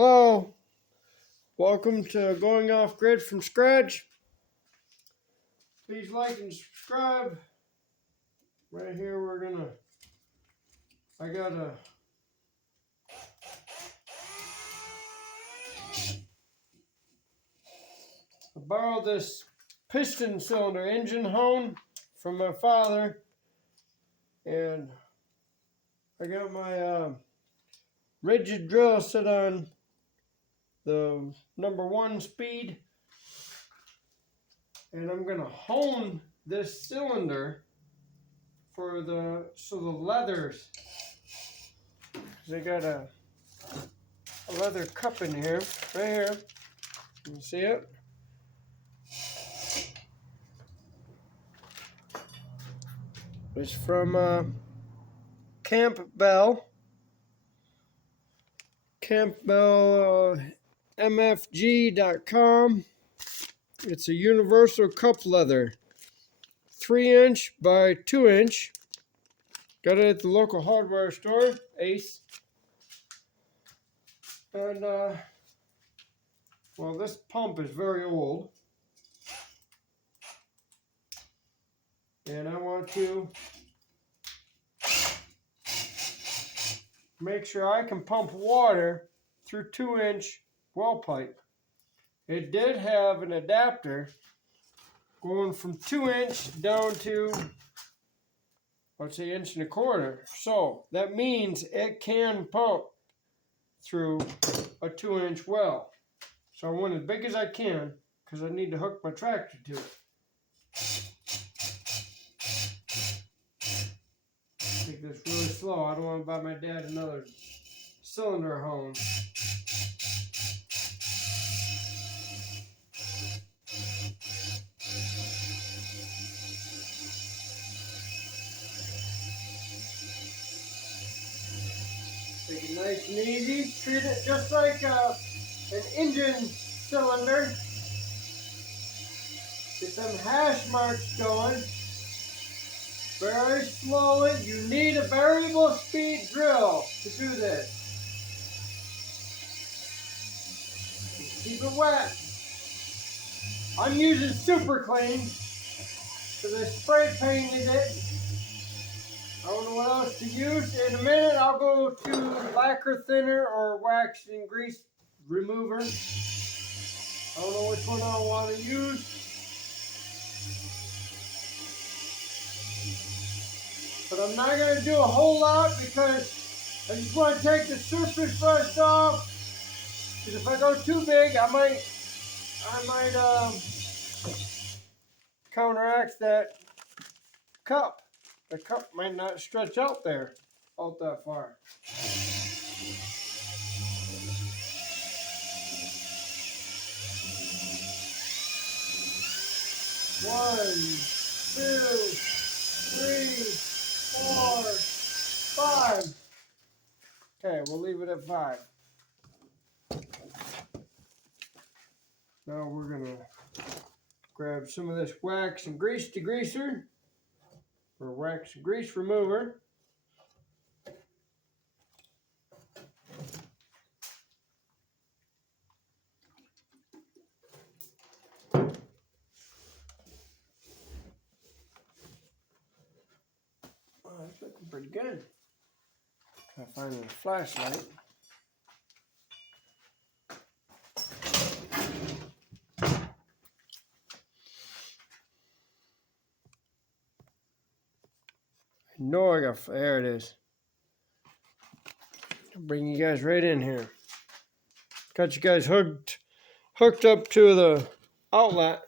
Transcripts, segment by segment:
Hello, welcome to Going Off Grid from Scratch. Please like and subscribe. Right here I borrowed this piston cylinder engine hone from my father, and I got my rigid drill set on the #1 speed, and I'm gonna hone this cylinder for the leathers. They got a leather cup in here, right here. You see it? It's from Campbell MFG.com. It's a universal cup leather, 3" by 2". Got it at the local hardware store, Ace. And well, this pump is very old, and I want to make sure I can pump water through 2" well pipe. It did have an adapter going from 2" down to, let's say, 1¼ inch. So that means it can pump through a 2" well. So I went as big as I can because I need to hook my tractor to it. Take this really slow. I don't want to buy my dad another cylinder hone. Take it nice and easy. Treat it just like an engine cylinder. Get them hash marks going. Very slowly. You need a variable speed drill to do this. Keep it wet. I'm using Super Clean because I spray painted it. I don't know what else to use. In a minute, I'll go to lacquer thinner or wax and grease remover. I don't know which one I want to use. But I'm not going to do a whole lot because I just want to take the surface rust off. Because if I go too big, I might counteract that cup. The cup might not stretch out that far. 1, 2, 3, 4, 5. Okay, we'll leave it at 5. Now we're gonna grab some of this wax and grease degreaser, or wax and grease remover. Oh, that's looking pretty good. Try finding a flashlight. There it is. I'll bring you guys right in here. Got you guys hooked up to the outlet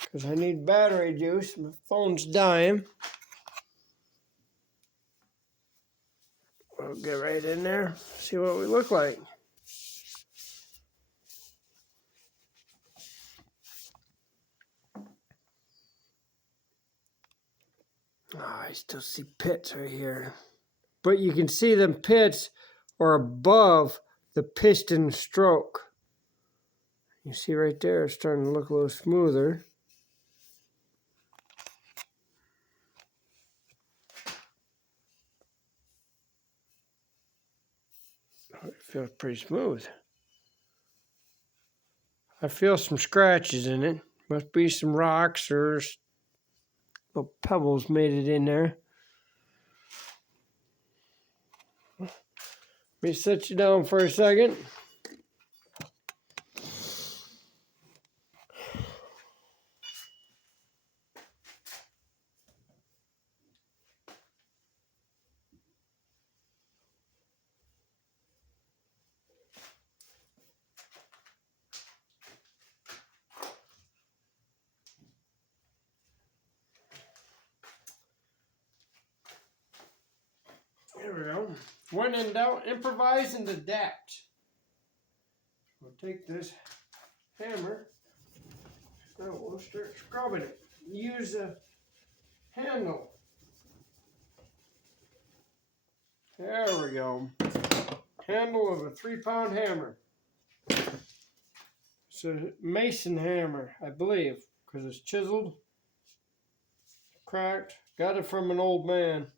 because I need battery juice. My phone's dying. We'll get right in there, see what we look like. Oh, I still see pits right here. But you can see them pits are above the piston stroke. You see right there, it's starting to look a little smoother. It feels pretty smooth. I feel some scratches in it. Must be some rocks or little pebbles made it in there. Let me set you down for a second. There we go. When in doubt, improvise and adapt. We'll take this hammer. Now we'll start scrubbing it. Use a handle. There we go. Handle of a 3-pound hammer. It's a Mason hammer, I believe, because it's chiseled, cracked. Got it from an old man.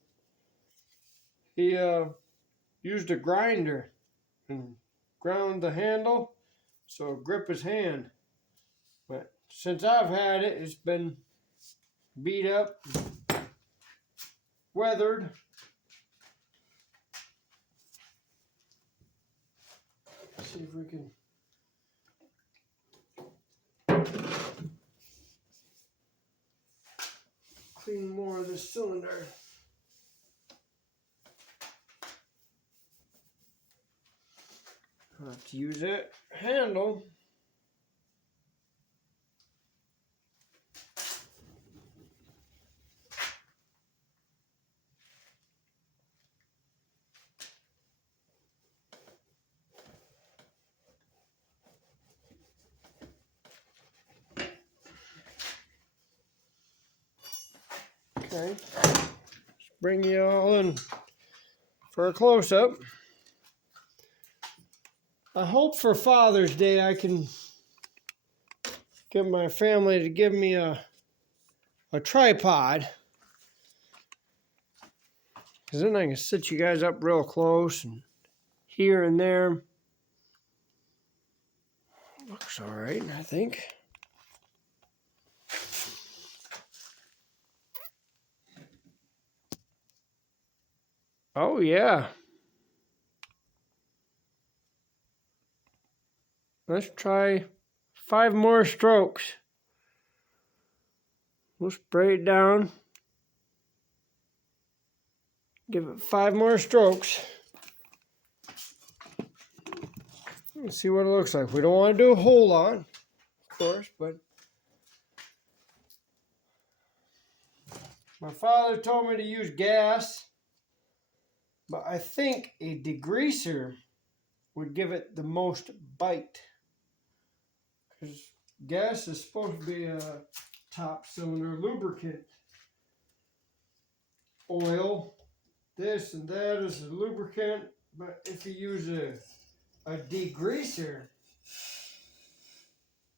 He used a grinder and ground the handle so it grip his hand. But since I've had it, it's been beat up, weathered. Let's see if we can clean more of this cylinder. I'll have to use that handle. Okay, let's bring you all in for a close-up. I hope for Father's Day I can get my family to give me a tripod, because then I can sit you guys up real close and here and there. Looks all right, I think. Oh yeah. Let's try 5 more strokes. We'll spray it down. Give it 5 more strokes. Let's see what it looks like. We don't want to do a whole lot, of course, but my father told me to use gas, but I think a degreaser would give it the most bite. Because gas is supposed to be a top cylinder lubricant. Oil, this and that is a lubricant, but if you use a degreaser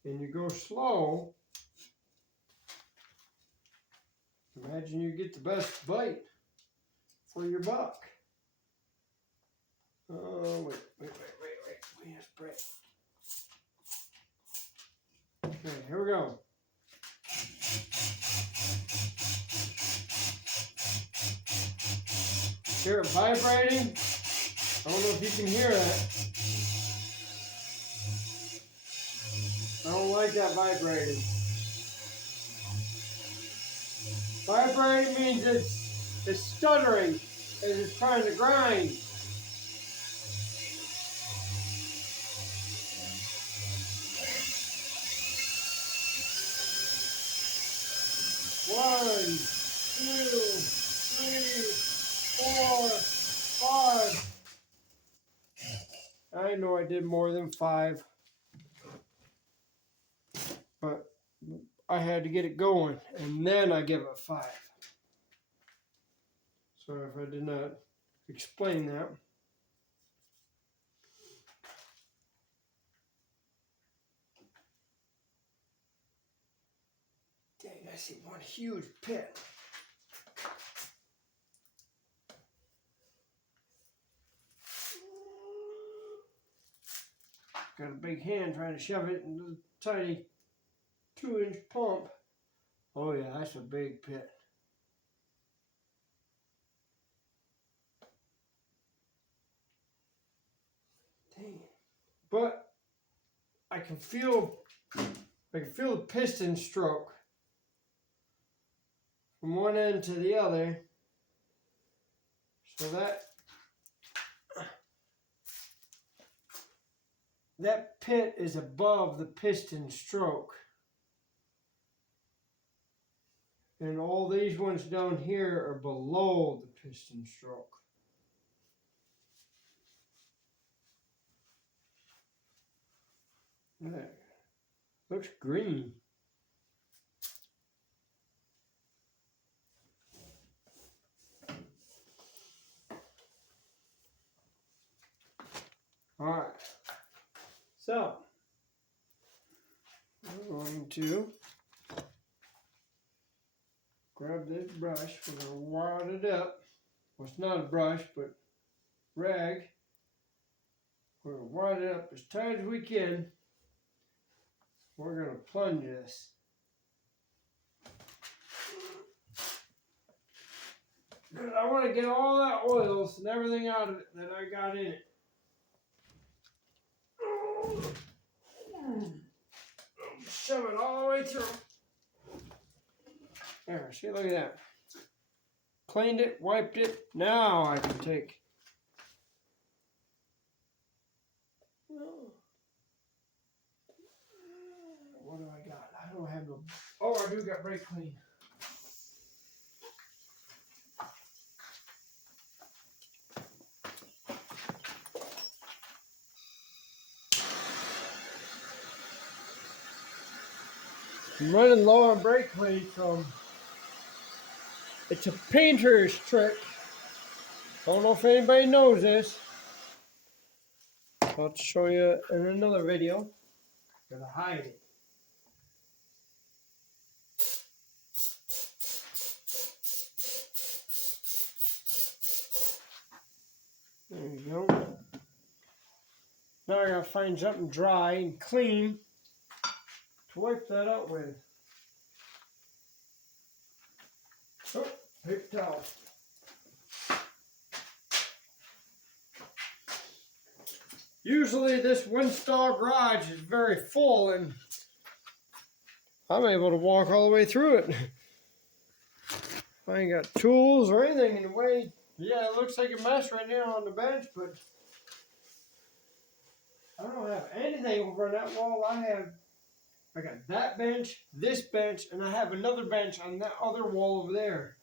and you go slow, imagine you get the best bite for your buck. Oh, wait. We have spray. Okay, here we go. Hear it vibrating? I don't know if you can hear that. I don't like that vibrating. Vibrating means it's stuttering as it's trying to grind. One, 2, 3, 4, 5. I know I did more than 5, but I had to get it going, and then I give it 5. Sorry if I did not explain that. Dang, I see one huge pit. got a big hand trying to shove it into the tiny 2-inch pump. Oh yeah, that's a big pit. Dang. But I can feel the piston stroke from one end to the other. So that pit is above the piston stroke. And all these ones down here are below the piston stroke. There. Looks green. Alright. So, we're going to grab this brush. We're going to wad it up. Well, it's not a brush, but rag. We're going to wad it up as tight as we can. We're going to plunge this. Because I want to get all that oils and everything out of it that I got in it. Shove it all the way through. There, see, look at that. Cleaned it, wiped it. Now I can take. What do I got? I don't have no. Oh, I do got brake clean. I'm running low on brake clean, so it's a painter's trick. Don't know if anybody knows this. I'll show you in another video. Gotta hide it. There you go. Now I gotta find something dry and clean to wipe that out with. Oh, paper towel. Usually this one-stall garage is very full and I'm able to walk all the way through it. I ain't got tools or anything in the way. Yeah, it looks like a mess right now on the bench, but I don't have anything over on that wall. I got that bench, this bench, and I have another bench on that other wall over there.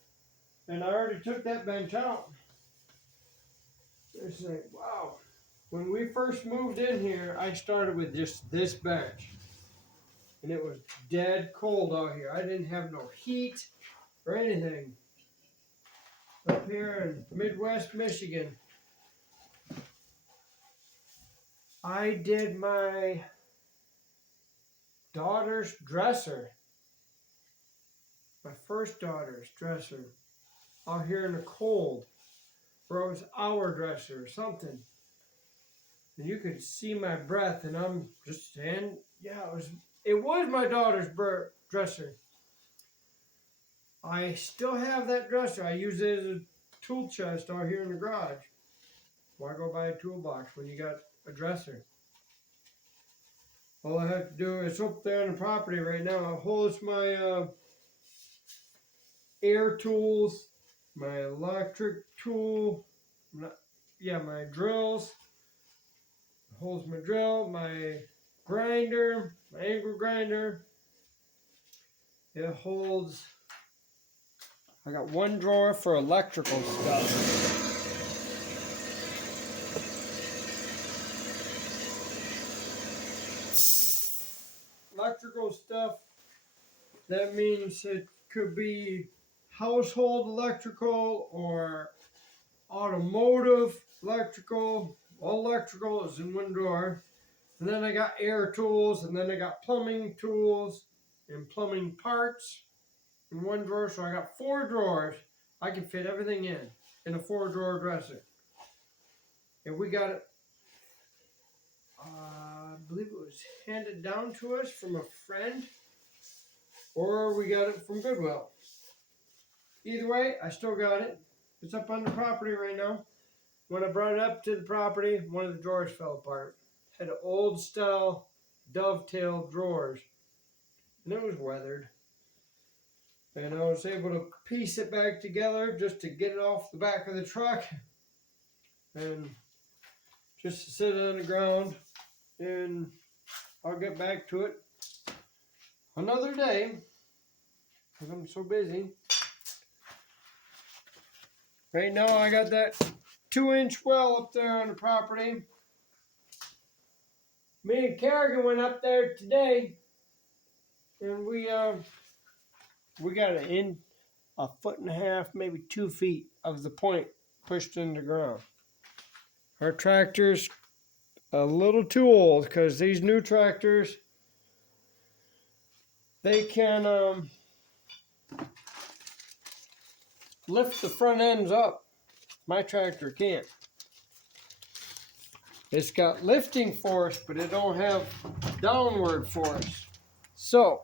And I already took that bench out. It's like, wow. When we first moved in here, I started with just this bench. And it was dead cold out here. I didn't have no heat or anything. Up here in Midwest Michigan, I did my daughter's dresser. My first daughter's dresser. Out here in the cold. Or it was our dresser or something. And you could see my breath, and I'm just standing. Yeah, it was my daughter's dresser. I still have that dresser. I use it as a tool chest out here in the garage. Why go buy a toolbox when you got a dresser? All I have to do is up there on the property right now. It holds my air tools, my electric tool, my drills. It holds my drill, my grinder, my angle grinder. It holds. I got one drawer for electrical stuff. Electrical stuff, that means it could be household electrical or automotive electrical. All electrical is in one drawer. And then I got air tools, and then I got plumbing tools and plumbing parts in one drawer. So I got 4 drawers. I can fit everything in a 4-drawer dresser. And we got it believe it was handed down to us from a friend, or we got it from Goodwill. Either way, I still got it. It's up on the property right now. When I brought it up to the property, one of the drawers fell apart. Had old style dovetail drawers, and it was weathered. And I was able to piece it back together just to get it off the back of the truck and just to sit it on the ground, and I'll get back to it another day because I'm so busy. Right now I got that 2-inch well up there on the property. Me and Kerrigan went up there today, and we got it in 1.5 feet, maybe 2 feet of the point pushed in the ground. Our tractor's a little too old because these new tractors, they can lift the front ends up. My tractor can't. It's got lifting force, but it don't have downward force. So,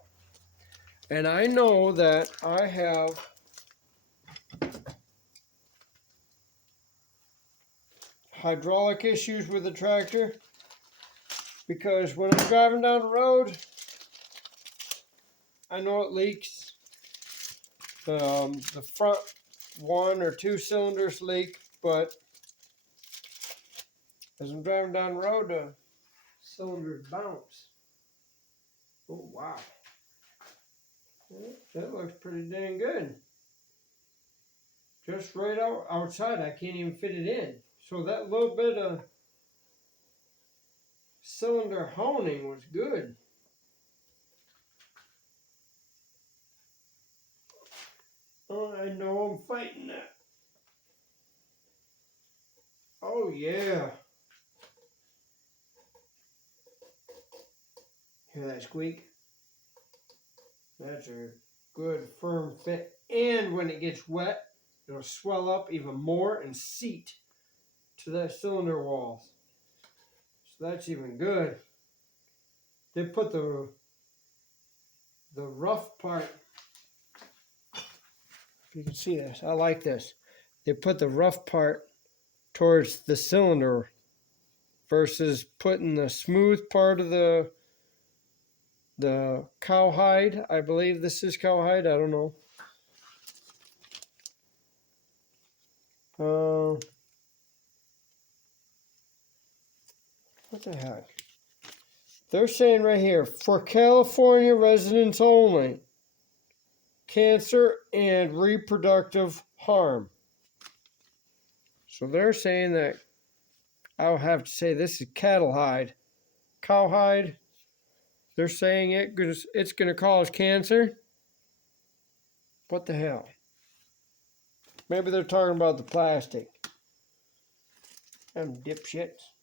and I know that I have hydraulic issues with the tractor because when I'm driving down the road, I know it leaks. The front 1 or 2 cylinders leak, but as I'm driving down the road, the cylinders bounce. Oh, wow. That looks pretty dang good. Just right outside, I can't even fit it in. So that little bit of cylinder honing was good. Oh, I know I'm fighting that. Oh, yeah. Hear that squeak? That's a good firm fit. And when it gets wet, it'll swell up even more and seat to that cylinder walls. So that's even good. They put the rough part, if you can see this, I like this. They put the rough part towards the cylinder versus putting the smooth part of the cowhide. I believe this is cowhide, I don't know. What the heck? They're saying right here, for California residents only, cancer and reproductive harm. So they're saying that, I'll have to say this is cattle hide. Cowhide, they're saying it's going to cause cancer. What the hell? Maybe they're talking about the plastic. Them dipshits.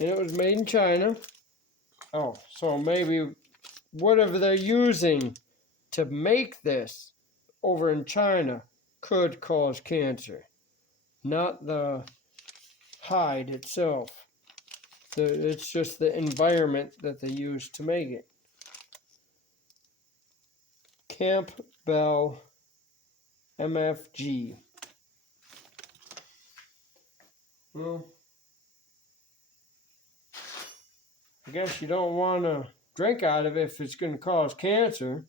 And it was made in China. Oh, so maybe whatever they're using to make this over in China could cause cancer. Not the hide itself. It's just the environment that they use to make it. Campbell MFG. Well, I guess you don't want to drink out of it if it's going to cause cancer.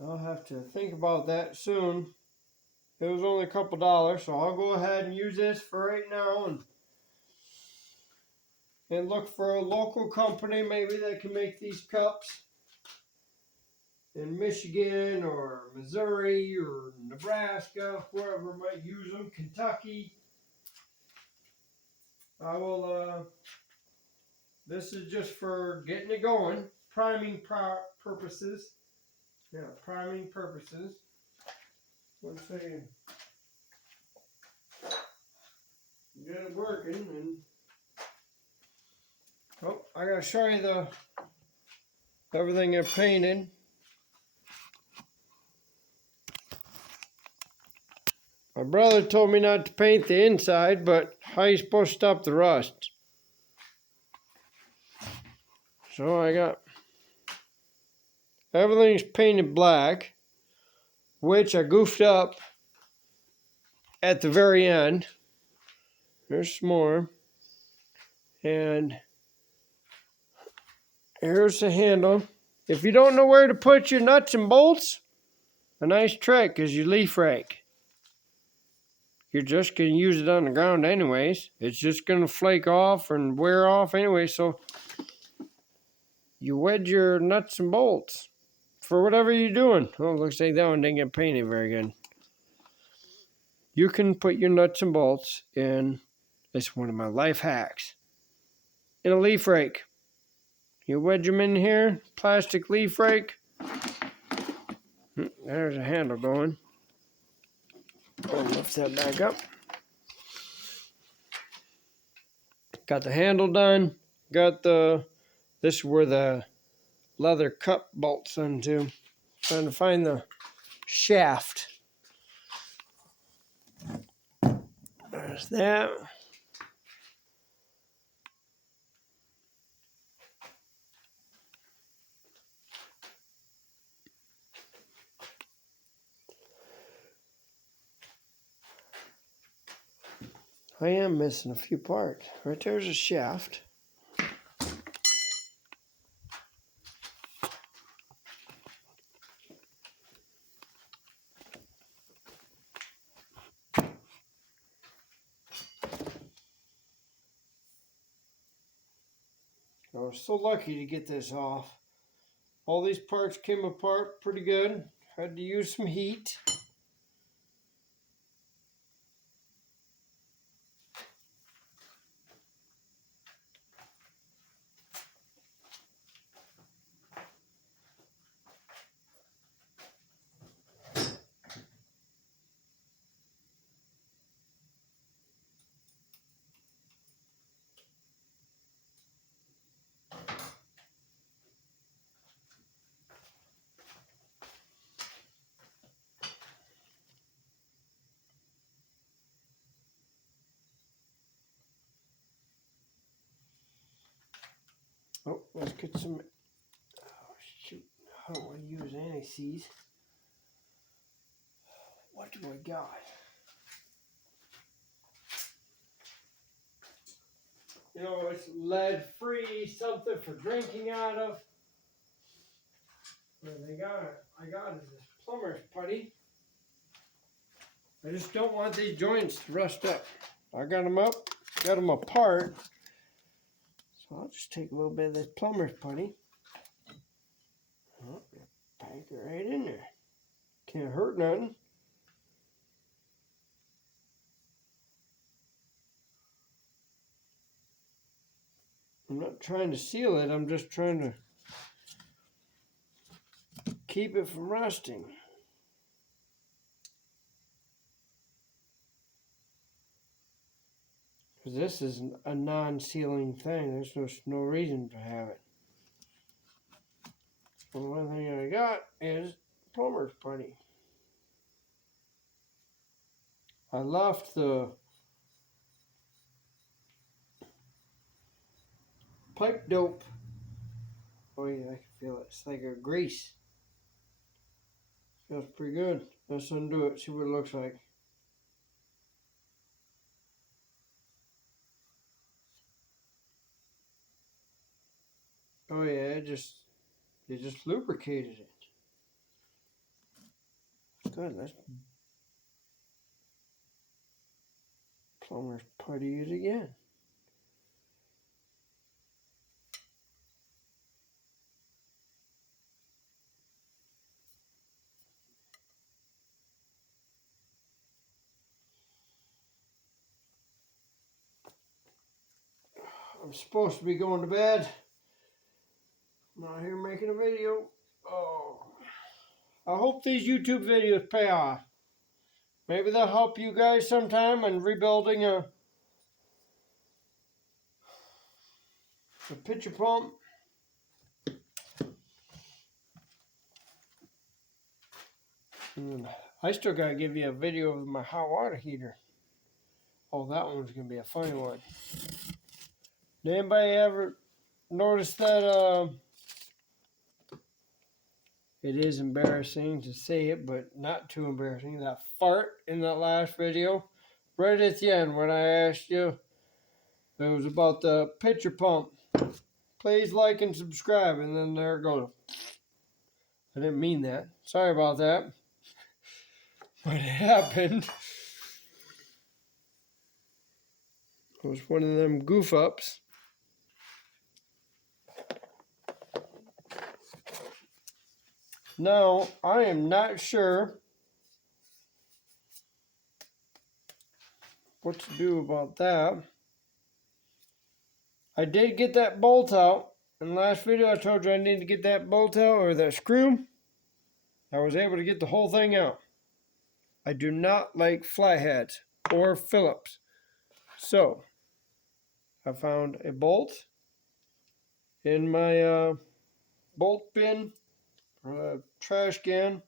I'll have to think about that soon. It was only a couple dollars, so I'll go ahead and use this for right now and look for a local company maybe that can make these cups in Michigan or Missouri or Nebraska, wherever might use them, Kentucky. I will, this is just for getting it going, priming purposes. Yeah, priming purposes. Let's say get it working, and oh, I gotta show you everything I painted. My brother told me not to paint the inside, but how are you supposed to stop the rust? So I got everything's painted black, which I goofed up at the very end. There's some more. And here's the handle. If you don't know where to put your nuts and bolts, a nice trick is your leaf rake. You're just going to use it on the ground anyways. It's just going to flake off and wear off anyway. So you wedge your nuts and bolts for whatever you're doing. Oh, looks like that one didn't get painted very good. You can put your nuts and bolts in, it's one of my life hacks, in a leaf rake. You wedge them in here, plastic leaf rake. There's a handle going. I'll lift that back up. Got the handle done. Got this is where the leather cup bolts into. Trying to find the shaft. There's that. I am missing a few parts. Right there's a shaft. I was so lucky to get this off. All these parts came apart pretty good. Had to use some heat. Oh, let's get some. Oh, shoot. I don't want to use anti-seize. What do I got? You know, it's lead-free, something for drinking out of. What I got is this plumber's putty. I just don't want these joints to rust up. I got them up, got them apart. So I'll just take a little bit of this plumber's putty. Oh, pack it right in there. Can't hurt nothing. I'm not trying to seal it, I'm just trying to keep it from rusting. Because this is a non-sealing thing, there's no reason to have it. The one thing I got is plumber's putty. I left the pipe dope. Oh yeah, I can feel it. It's like a grease. Feels pretty good. Let's undo it, see what it looks like. Oh yeah, it just lubricated it. Good, let's plumber's putty it again. I'm supposed to be going to bed. I'm out here making a video. Oh, I hope these YouTube videos pay off. Maybe they'll help you guys sometime in rebuilding a pitcher pump. And I still gotta give you a video of my hot water heater. Oh, that one's gonna be a funny one. Did anybody ever notice that it is embarrassing to say it, but not too embarrassing, that fart in that last video? Right at the end when I asked you, it was about the pitcher pump. Please like and subscribe, and then there it goes. I didn't mean that. Sorry about that. But it happened. It was one of them goof ups. Now, I am not sure what to do about that. I did get that bolt out. In the last video, I told you I needed to get that bolt out, or that screw. I was able to get the whole thing out. I do not like flatheads or Phillips. So, I found a bolt in my bolt bin, trash can.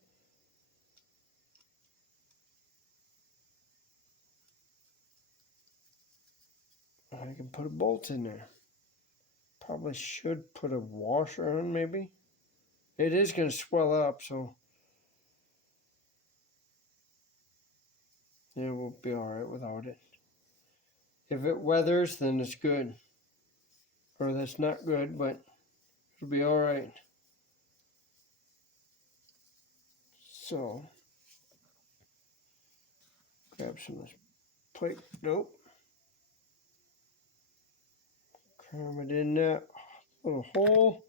I can put a bolt in there. Probably should put a washer on, maybe. It is going to swell up, so yeah, we'll be alright without it. If it weathers, then it's good. Or that's not good, but it'll be alright. So, grab some of this plate dope. Cram it in that little hole.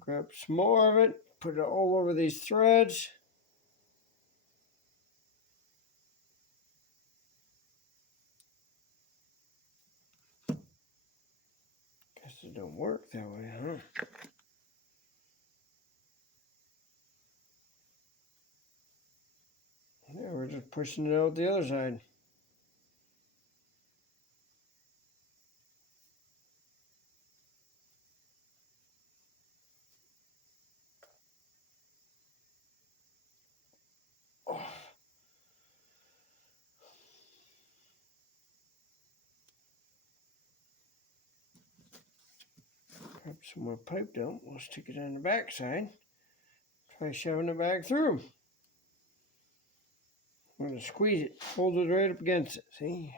Grab some more of it. Put it all over these threads. Guess it don't work that way, huh? Yeah, we're just pushing it out the other side. Oh. Grab some more pipe dope. We'll stick it on the back side. Try shoving it back through. I'm going to squeeze it. Hold it right up against it. See?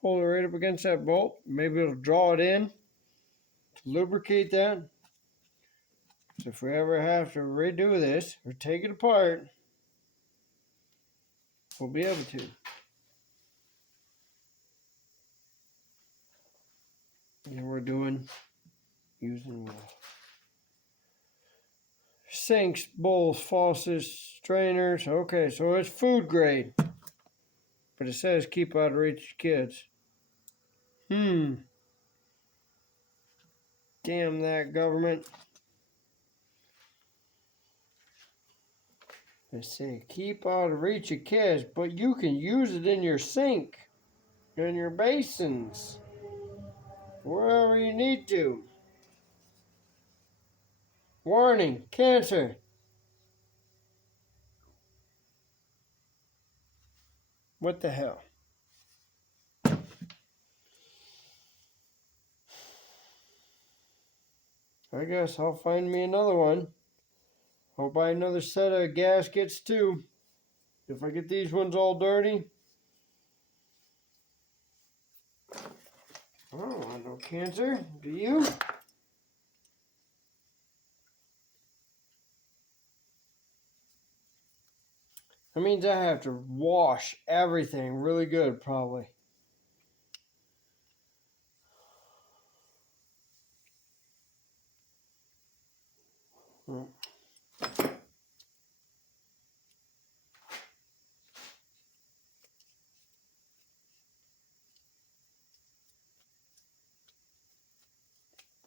Hold it right up against that bolt. Maybe it'll draw it in to lubricate that. So if we ever have to redo this or take it apart, we'll be able to. And we're using sinks, bowls, faucets, strainers. Okay, so it's food grade. But it says keep out of reach of kids. Damn that government. They say keep out of reach of kids, but you can use it in your sink, in your basins, wherever you need to. Warning, cancer. What the hell? I guess I'll find me another one. I'll buy another set of gaskets too. If I get these ones all dirty. I don't want no cancer. Do you? That means I have to wash everything really good, probably.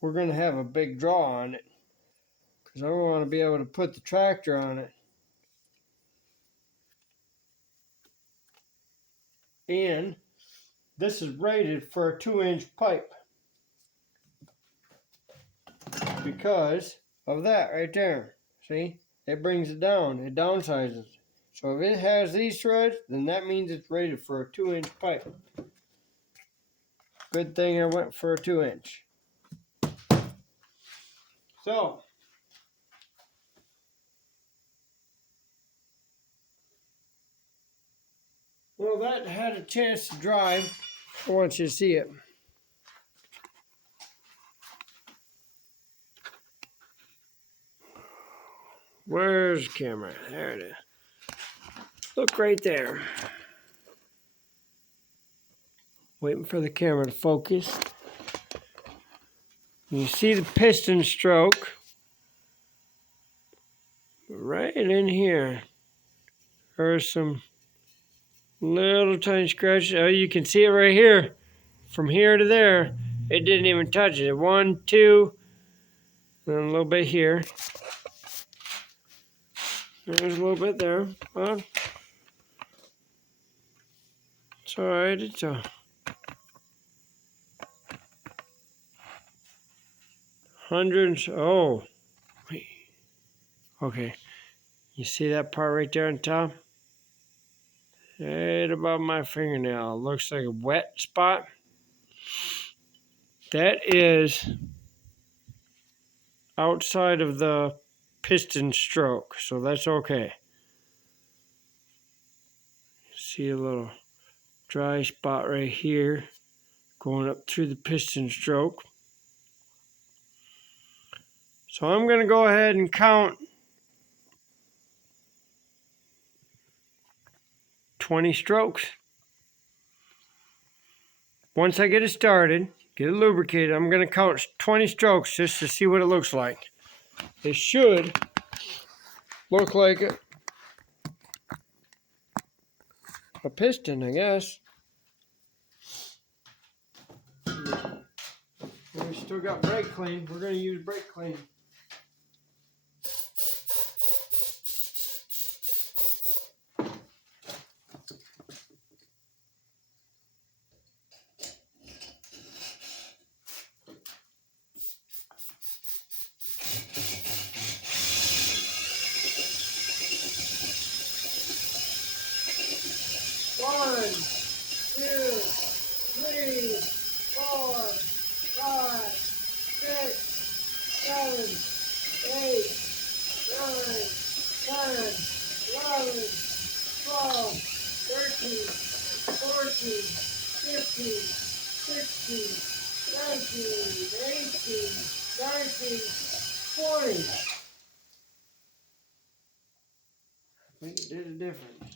We're going to have a big draw on it because I want to be able to put the tractor on it. And this is rated for a 2-inch pipe because of that right there. See, it brings it down, it downsizes. So if it has these threads, then that means it's rated for a 2-inch pipe. Good thing I went for a 2-inch. So, well, that had a chance to dry. I want you to see it. Where's the camera? There it is. Look right there. Waiting for the camera to focus. You see the piston stroke right in here. There's some little tiny scratches. Oh, you can see it right here. From here to there, it didn't even touch it. 1, 2, and a little bit here. There's a little bit there. Well, it's alright. It's a hundreds. Oh, wait. Okay. You see that part right there on top? Right above my fingernail. Looks like a wet spot. That is outside of the piston stroke, so that's okay. See a little dry spot right here going up through the piston stroke. So I'm going to go ahead and count 20 strokes. Once I get it started, get it lubricated, I'm going to count 20 strokes just to see what it looks like. It should look like a piston, I guess. We still got brake clean. We're going to use brake clean. One, 2, 3, 4, 5, 6, 7, 8, 9, 10, 11, 12, 13, 14, 15, 16, 17, 18, 19, 20. I think it did a difference.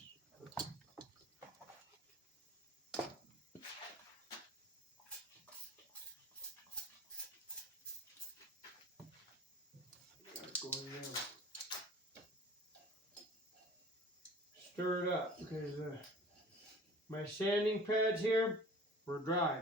Going down. Stir it up because my sanding pads here were dry.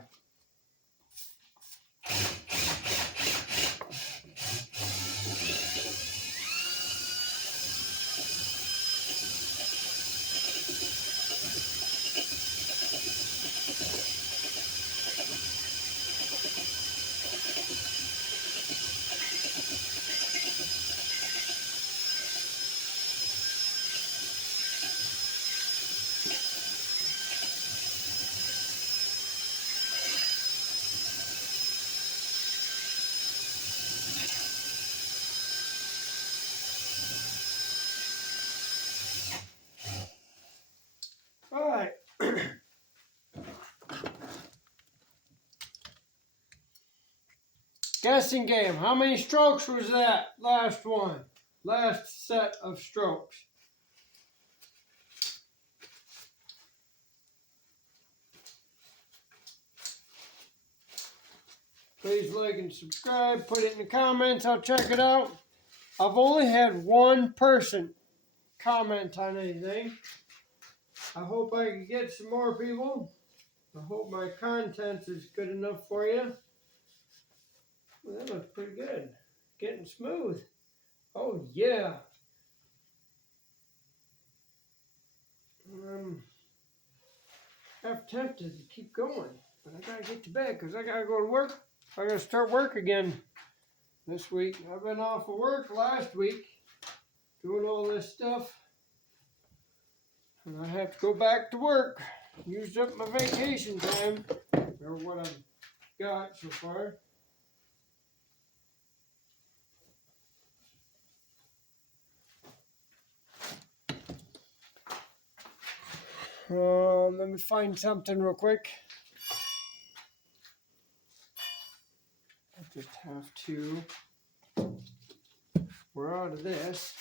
All right. Guessing game. How many strokes was that last one? Last set of strokes. Please like and subscribe. Put it in the comments. I'll check it out. I've only had one person comment on anything. I hope I can get some more people. I hope my content is good enough for you. Well, that looks pretty good. Getting smooth. Oh, yeah. I'm half tempted to keep going, but I gotta get to bed because I gotta go to work. I gotta start work again this week. I've been off of work last week doing all this stuff. And I have to go back to work. Used up my vacation time, or what I've got so far. Let me find something real quick. I just have to. We're out of this.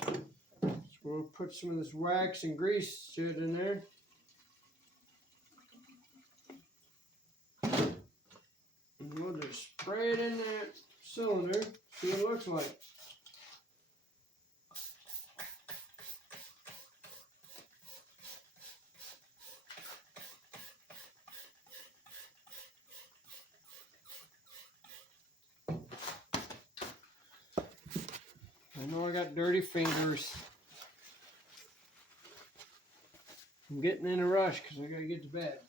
So we'll put some of this wax and grease shit in there. And we'll just spray it in that cylinder, see what it looks like. I know I got dirty fingers. I'm getting in a rush because I gotta get to bed.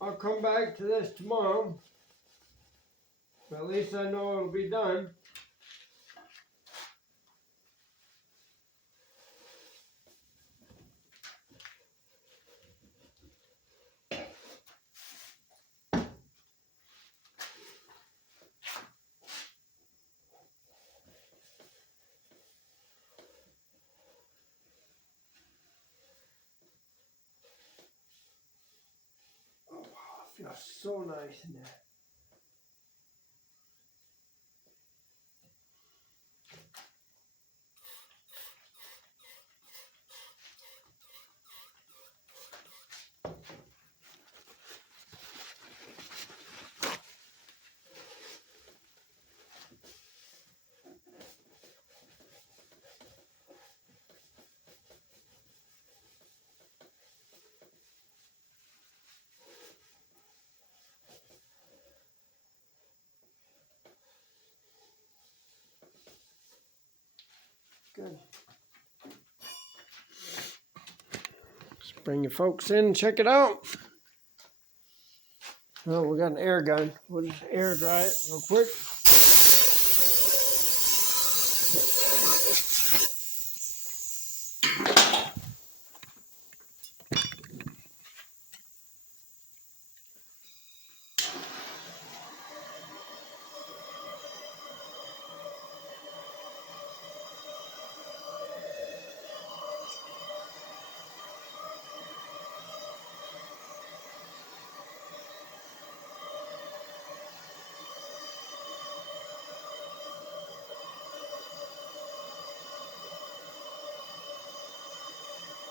I'll come back to this tomorrow, but at least I know it'll be done. Feels so nice in there. Good. Let's bring you folks in and check it out. Oh, we got an air gun. We'll just air dry it real quick.